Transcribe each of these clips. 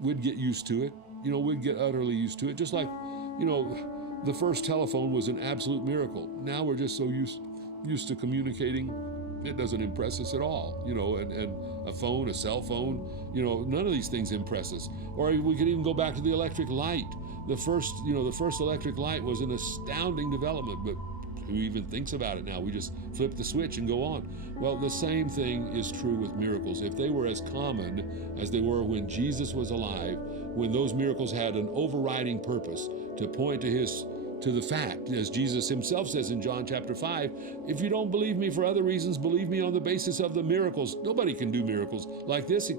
we'd get used to it. We'd get utterly used to it. Just like, the first telephone was an absolute miracle. Now we're just so used to communicating, it doesn't impress us at all. And a phone, a cell phone, none of these things impress us. Or we could even go back to the electric light. The first electric light was an astounding development, but who even thinks about it now? We just flip the switch and go on. Well, the same thing is true with miracles. If they were as common as they were when Jesus was alive, when those miracles had an overriding purpose to point to the fact, as Jesus himself says in John chapter 5, if you don't believe me for other reasons, believe me on the basis of the miracles. Nobody can do miracles like this,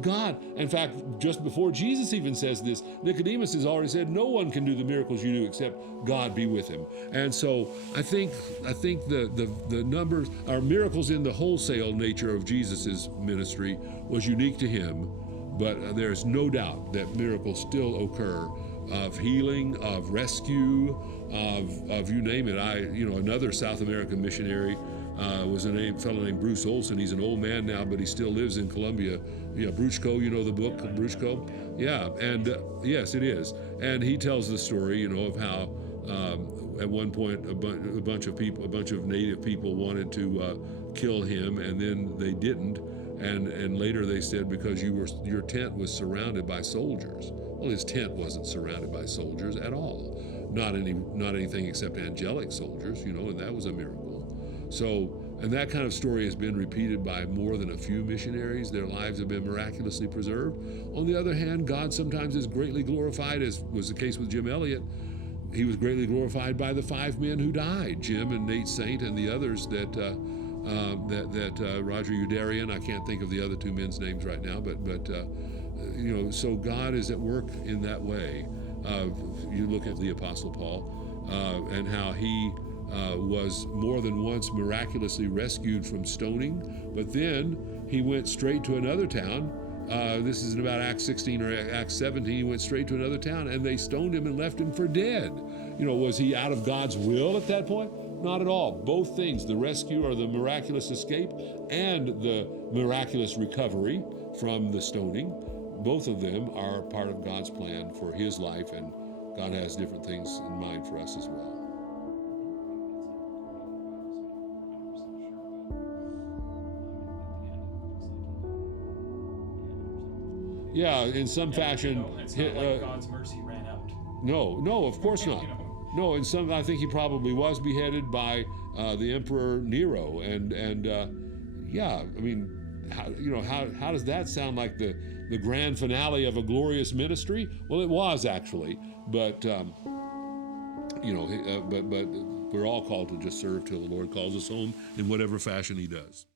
God. In fact, just before Jesus even says this, Nicodemus has already said, no one can do the miracles you do except God be with him. And so I think the numbers, our miracles in the wholesale nature of Jesus's ministry was unique to him, but there's no doubt that miracles still occur of healing, of rescue, of you name it. Another South American missionary was a fellow named Bruce Olson. He's an old man now, but he still lives in Colombia. Yeah, Bruchko, the book, Bruchko? Yeah, and yes, it is. And he tells the story, of how at one point a bunch of native people wanted to kill him, and then they didn't. And later they said, because your tent was surrounded by soldiers. Well, his tent wasn't surrounded by soldiers at all. Not anything except angelic soldiers, and that was a miracle. So, and that kind of story has been repeated by more than a few missionaries. Their lives have been miraculously preserved. On the other hand, God sometimes is greatly glorified, as was the case with Jim Elliot. He was greatly glorified by the 5 men who died, Jim and Nate Saint and the others that Roger Udarian, I can't think of the other 2 men's names right now, but so God is at work in that way. You look at the Apostle Paul and how he was more than once miraculously rescued from stoning, but then he went straight to another town. This is in about Acts 16 or Acts 17. He went straight to another town, and they stoned him and left him for dead. Was he out of God's will at that point? Not at all. Both things, the rescue or the miraculous escape and the miraculous recovery from the stoning, both of them are part of God's plan for his life, and God has different things in mind for us as well. Yeah, in some fashion. It's not like God's mercy ran out. No, of course not. No, I think he probably was beheaded by the Emperor Nero, and how does that sound like the grand finale of a glorious ministry? Well, it was actually, but we're all called to just serve till the Lord calls us home in whatever fashion he does.